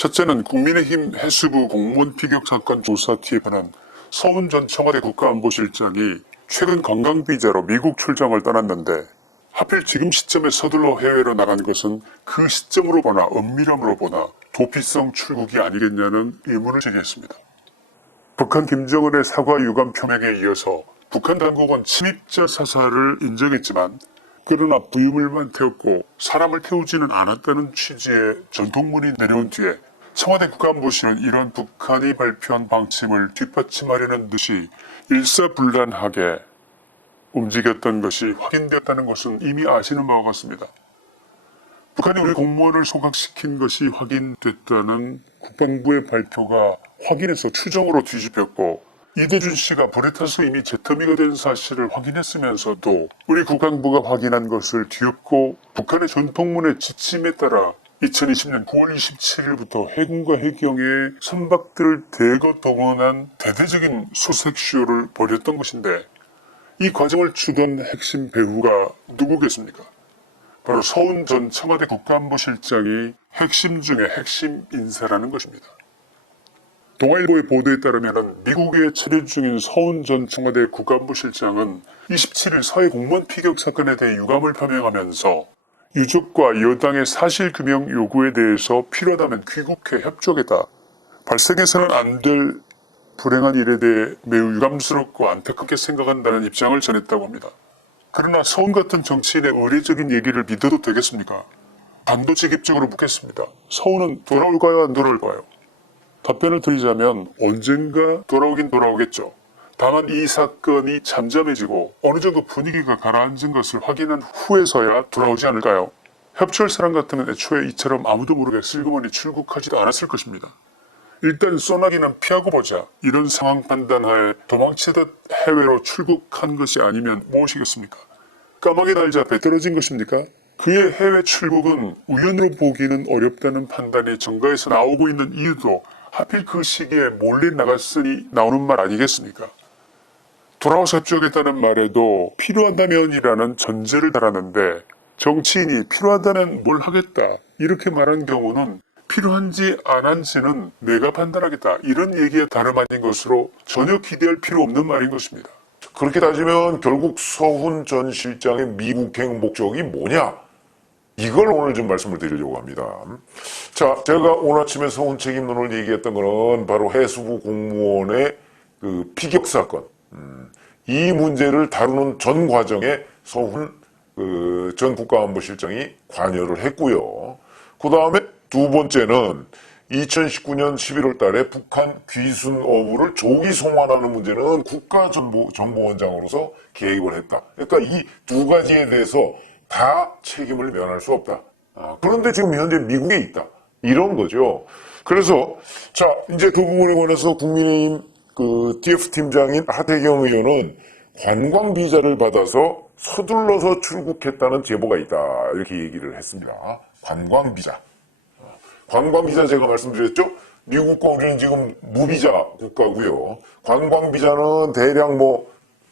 첫째는 국민의힘 해수부 공무원 피격 사건 조사팀은 서훈 전 청와대 국가안보실장이 최근 관광비자로 미국 출장을 떠났는데 하필 지금 시점에 서둘러 해외로 나간 것은 그 시점으로 보나 은밀함으로 보나 도피성 출국이 아니겠냐는 의문을 제기했습니다. 북한 김정은의 사과 유감 표명에 이어서 북한 당국은 침입자 사살을 인정했지만 그러나 부유물만 태웠고 사람을 태우지는 않았다는 취지의 전통문이 내려온 뒤에 청와대 국가안보실은 이러한 북한이 발표한 방침을 뒷받침하려는 듯이 일사불란하게 움직였던 것이 확인되었다는 것은 이미 아시는 바와 같습니다. 북한이 우리 공무원을 소각시킨 것이 확인됐다는 국방부의 발표가 확인해서 추정으로 뒤집혔고 이대준 씨가 불에 타서 이미 재터미가 된 사실을 확인했으면서도 우리 국방부가 확인한 것을 뒤엎고 북한의 전통문의 지침에 따라 2020년 9월 27일부터 해군과 해경의 선박들을 대거 동원한 대대적인 수색쇼를 벌였던 것인데 이 과정을 주던 핵심 배후가 누구겠습니까? 바로 서훈 전 청와대 국가안보실장이 핵심 중에 핵심 인사라는 것입니다. 동아일보의 보도에 따르면 미국에 체류 중인 서훈 전 청와대 국가안보실장은 27일 서해 공무원 피격 사건에 대해 유감을 표명하면서 유족과 여당의 사실규명 요구에 대해서 필요하다면 귀국해 협조하겠다. 발생해서는 안 될 불행한 일에 대해 매우 유감스럽고 안타깝게 생각한다는 입장을 전했다고 합니다. 그러나 서훈 같은 정치인의 의례적인 얘기를 믿어도 되겠습니까? 단도직입적으로 묻겠습니다. 서훈은 돌아올까요? 안 돌아올까요? 답변을 드리자면 언젠가 돌아오긴 돌아오겠죠. 다만 이 사건이 잠잠해지고 어느 정도 분위기가 가라앉은 것을 확인한 후에서야 돌아오지 않을까요? 협조할 사람 같으면 애초에 이처럼 아무도 모르게 슬그머니 출국하지도 않았을 것입니다. 일단 소나기는 피하고 보자. 이런 상황 판단하에 도망치듯 해외로 출국한 것이 아니면 무엇이겠습니까? 까마귀 날자 배 떨어진 것입니까? 그의 해외 출국은 우연으로 보기는 어렵다는 판단이 정가에서 나오고 있는 이유도 하필 그 시기에 몰래 나갔으니 나오는 말 아니겠습니까? 돌아와서 협조하겠다는 말에도 필요하다면이라는 전제를 달았는데 정치인이 필요하다면 뭘 하겠다 이렇게 말한 경우는 필요한지 안 한지는 내가 판단하겠다 이런 얘기에 다름 아닌 것으로 전혀 기대할 필요 없는 말인 것입니다. 그렇게 따지면 결국 서훈 전 실장의 미국행 목적이 뭐냐? 이걸 오늘 좀 말씀을 드리려고 합니다. 자, 제가 오늘 아침에 서훈 책임론을 얘기했던 거는 바로 해수부 공무원의 그 피격 사건. 이 문제를 다루는 전 과정에 서훈 전 국가안보실장이 관여를 했고요. 그 다음에 두 번째는 2019년 11월 달에 북한 귀순 어부를 조기 송환하는 문제는 국가정보원장으로서 개입을 했다. 그러니까 이 두 가지에 대해서 다 책임을 면할 수 없다. 그런데 지금 현재 미국에 있다. 이런 거죠. 그래서 자 이제 그 부분에 관해서 국민의힘 TF팀장인 하태경 의원은 관광 비자를 받아서 서둘러서 출국했다는 제보가 있다. 이렇게 얘기를 했습니다. 관광 비자. 관광 비자 제가 말씀드렸죠? 미국과 우리는 지금 무비자 국가고요. 관광 비자는 대략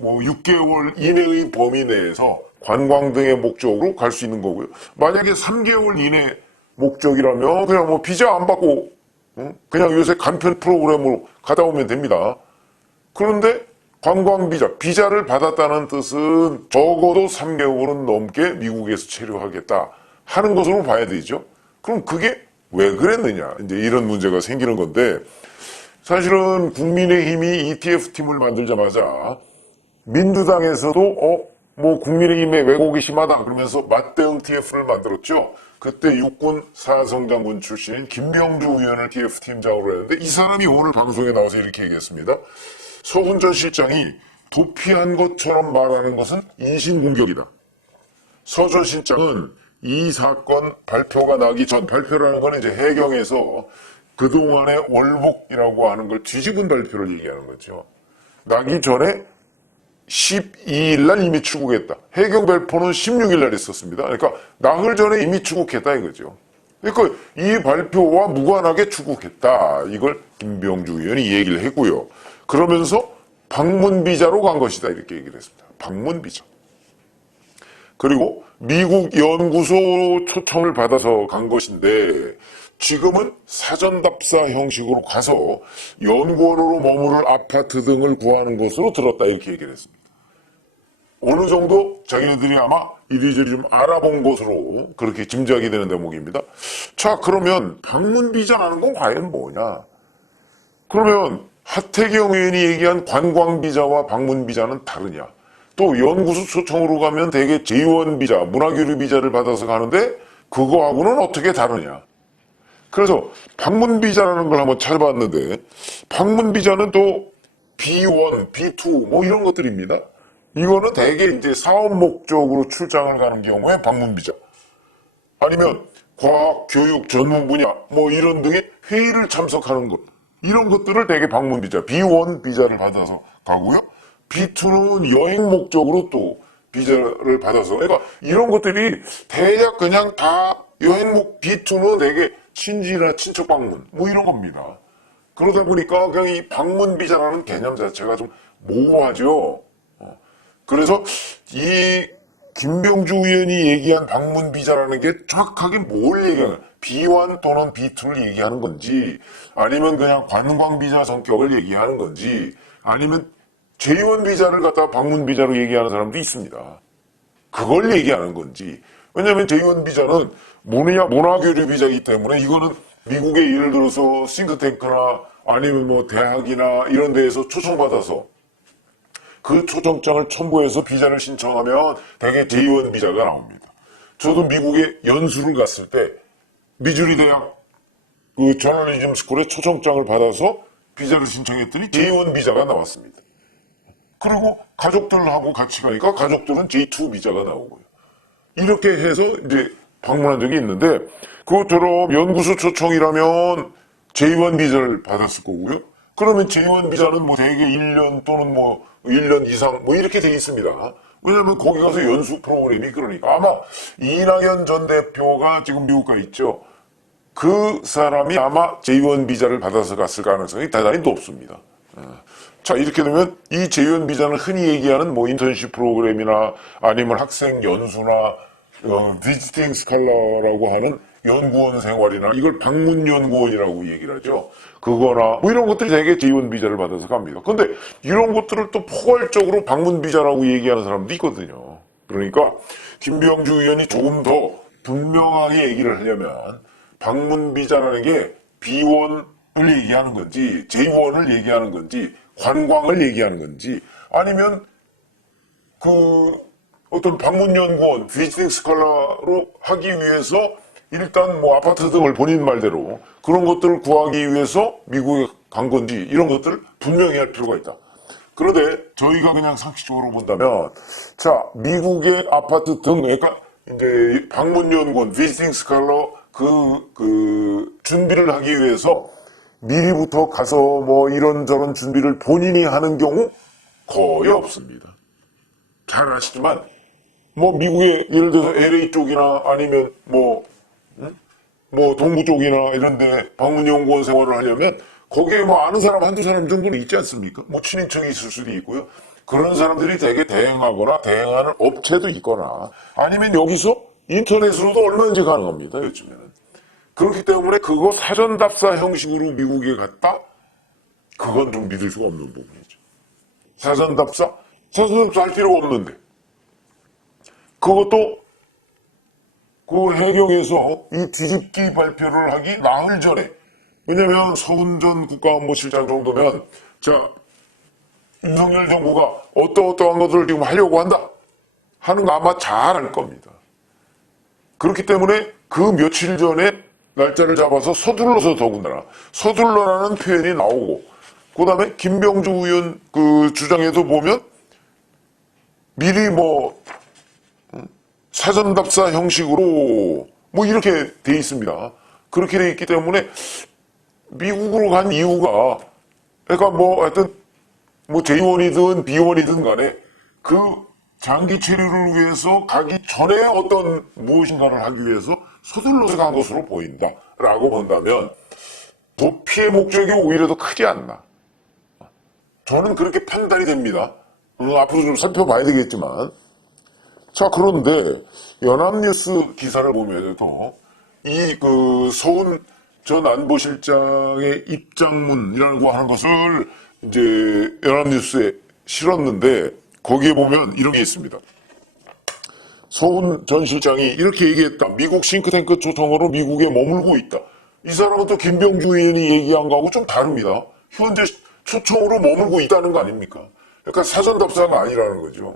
6개월 이내의 범위 내에서 관광 등의 목적으로 갈 수 있는 거고요. 만약에 3개월 이내 목적이라면 그냥 비자 안 받고 그냥 요새 간편 프로그램으로 가다 오면 됩니다. 그런데 관광 비자를 받았다는 뜻은 적어도 3개월은 넘게 미국에서 체류하겠다 하는 것으로 봐야 되죠. 그럼 그게 왜 그랬느냐 이제 이런 문제가 생기는 건데 사실은 국민의힘이 ETF팀을 만들자마자 민주당에서도 국민의힘의 왜곡이 심하다 그러면서 맞대응 TF를 만들었죠. 그때 육군 사성장군 출신인 김병주 의원을 TF팀장으로 했는데 이 사람이 오늘 방송에 나와서 이렇게 얘기했습니다. 서훈 전 실장이 도피한 것처럼 말하는 것은 인신공격이다. 서 전 실장은 이 사건 발표가 나기 전, 발표라는 건 이제 해경에서 그동안의 월북이라고 하는 걸 뒤집은 발표를 얘기하는 거죠. 나기 전에 12일 날 이미 출국했다. 해경 발표는 16일 날 있었습니다. 그러니까 나흘 전에 이미 출국했다 이거죠. 그러니까 이 발표와 무관하게 출국했다. 이걸 김병주 의원이 얘기를 했고요. 그러면서 방문 비자로 간 것이다 이렇게 얘기를 했습니다. 방문 비자. 그리고 미국 연구소 초청을 받아서 간 것인데 지금은 사전답사 형식으로 가서 연구원으로 머무를 아파트 등을 구하는 것으로 들었다 이렇게 얘기를 했습니다. 어느 정도 자기네들이 아마 이리저리 좀 알아본 것으로 그렇게 짐작이 되는 대목입니다. 자, 그러면 방문비자라는 건 과연 뭐냐? 그러면 하태경 의원이 얘기한 관광비자와 방문비자는 다르냐? 또 연구소 초청으로 가면 대개 재원비자, 문화교류비자를 받아서 가는데 그거하고는 어떻게 다르냐? 그래서 방문비자라는 걸 한번 찾아봤는데 방문비자는 또 B1, B2 뭐 이런 것들입니다. 이거는 대개 이제 사업 목적으로 출장을 가는 경우에 방문비자 아니면 과학, 교육, 전문 분야 뭐 이런 등의 회의를 참석하는 것 이런 것들을 대개 방문비자 B1 비자를 받아서 가고요. B2는 여행 목적으로 또 비자를 받아서 그러니까 이런 것들이 대략 그냥 다 여행목 B2는 대개 친지나 친척 방문 뭐 이런 겁니다. 그러다 보니까 그냥 이 방문 비자라는 개념 자체가 좀 모호하죠. 그래서 이 김병주 의원이 얘기한 방문 비자라는 게 정확하게 뭘 얘기하는 B1 또는 B2를 얘기하는 건지 아니면 그냥 관광 비자 성격을 얘기하는 건지 아니면 J1 비자를 갖다가 방문 비자로 얘기하는 사람도 있습니다. 그걸 얘기하는 건지 왜냐하면 J1 비자는 문화교류 비자이기 때문에 이거는 미국의 예를 들어서 싱크탱크나 아니면 뭐 대학이나 이런 데에서 초청받아서 그 초청장을 첨부해서 비자를 신청하면 대개 J1 비자가 나옵니다. 저도 미국에 연수를 갔을 때 미주리 대학 그 저널리즘 스쿨에 초청장을 받아서 비자를 신청했더니 J1 비자가 나왔습니다. 그리고 가족들하고 같이 가니까 가족들은 J2 비자가 나오고요. 이렇게 해서 이제 방문한 적이 있는데 그것처럼 연구소 초청이라면 J1 비자를 받았을 거고요. 그러면 J1 비자는 뭐 대개 1년 또는 뭐 1년 이상 뭐 이렇게 돼 있습니다. 왜냐하면 거기 가서 연수 프로그램이 그러니까 아마 이낙연 전 대표가 지금 미국 가 있죠. 그 사람이 아마 J1 비자를 받아서 갔을 가능성이 대단히 높습니다. 자, 이렇게 되면 이 J1 비자는 흔히 얘기하는 뭐 인턴십 프로그램이나 아니면 학생 연수나 비지팅 스칼라라고 하는 연구원 생활이나 이걸 방문 연구원이라고 얘기를 하죠. 그거나 뭐 이런 것들이 되게 J1 비자를 받아서 갑니다. 근데 이런 것들을 또 포괄적으로 방문 비자라고 얘기하는 사람도 있거든요. 그러니까 김병주 의원이 조금 더 분명하게 얘기를 하려면 방문 비자라는 게 B1을 얘기하는 건지 J1을 얘기하는 건지 관광을 얘기하는 건지 아니면 그 어떤 방문 연구원, 비지팅 스칼라로 하기 위해서 일단 뭐 아파트 등을 본인 말대로 그런 것들을 구하기 위해서 미국에 간 건지 이런 것들을 분명히 할 필요가 있다. 그런데 저희가 그냥 상식적으로 본다면 자, 미국의 아파트 등 그러니까 이제 방문 연구원, 비지팅 스칼라 그 준비를 하기 위해서 미리부터 가서 뭐 이런저런 준비를 본인이 하는 경우 거의 없습니다. 잘 아시지만 뭐 미국의 예를 들어서 LA 쪽이나 아니면 뭐 동부 쪽이나 이런 데 방문연구원 생활을 하려면 거기에 뭐 아는 사람 한두 사람 정도는 있지 않습니까? 뭐 친인척이 있을 수도 있고요. 그런 사람들이 되게 대행하거나 대행하는 업체도 있거나 아니면 여기서 인터넷으로도 얼마든지 가능합니다. 요즘에는. 그렇기 때문에 그거 사전답사 형식으로 미국에 갔다? 그건 좀 믿을 수가 없는 부분이죠. 사전답사 할 필요가 없는데. 그것도 그 해경에서 이 뒤집기 발표를 하기 나흘 전에 왜냐면 서훈전 국가안보실장 정도면 자 윤석열 정부가 어떠한 것들을 지금 하려고 한다 하는 거 아마 잘 알 겁니다. 그렇기 때문에 그 며칠 전에 날짜를 잡아서 서둘러서 더군다나 서둘러라는 표현이 나오고 그 다음에 김병주 의원 그 주장에도 보면 미리 뭐 사전답사 형식으로 뭐 이렇게 돼 있습니다. 그렇게 돼 있기 때문에 미국으로 간 이유가 그러니까 뭐 하여튼 뭐 J1이든 B1이든 간에 그 장기 체류를 위해서 가기 전에 어떤 무엇인가를 하기 위해서 서둘러서 간 것으로 보인다라고 본다면 도피의 목적이 오히려 더 크지 않나. 저는 그렇게 판단이 됩니다. 앞으로 좀 살펴봐야 되겠지만 자, 그런데 연합뉴스 기사를 보면서도 이 그 서훈 전 안보실장의 입장문이라고 하는 것을 이제 연합뉴스에 실었는데 거기에 보면 이런 게 있습니다. 서훈 전 실장이 이렇게 얘기했다. 미국 싱크탱크 초청으로 미국에 머물고 있다. 이 사람은 또 김병주 의원이 얘기한 거하고 좀 다릅니다. 현재 초청으로 머물고 있다는 거 아닙니까? 약간 사전답사가 아니라는 거죠.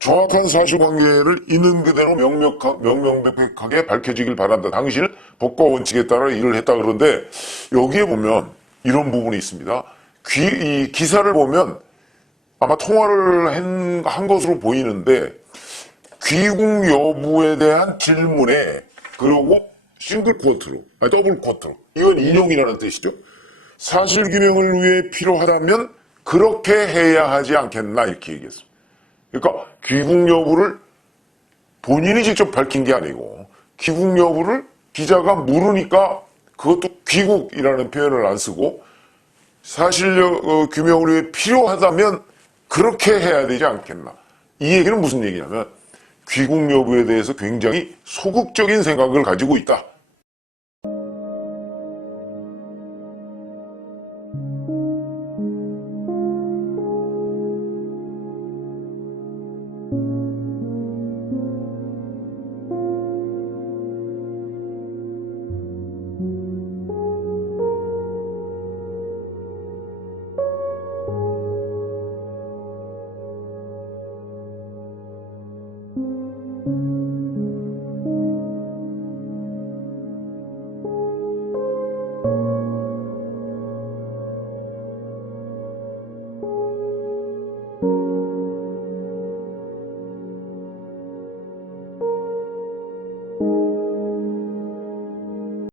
정확한 사실관계를 있는 그대로 명명백백하게 밝혀지길 바란다. 당신은 법과 원칙에 따라 일을 했다. 그런데 여기에 보면 이런 부분이 있습니다. 이 기사를 보면 아마 통화를 한 것으로 보이는데 귀국 여부에 대한 질문에 그리고 싱글 쿼트로, 아니 더블 쿼트로, 이건 인용이라는 뜻이죠. 사실규명을 위해 필요하다면 그렇게 해야 하지 않겠나 이렇게 얘기했습니다. 그러니까 귀국 여부를 본인이 직접 밝힌 게 아니고 귀국 여부를 기자가 물으니까 그것도 귀국이라는 표현을 안 쓰고 사실 규명을 위해 필요하다면 그렇게 해야 되지 않겠나. 이 얘기는 무슨 얘기냐면 귀국 여부에 대해서 굉장히 소극적인 생각을 가지고 있다.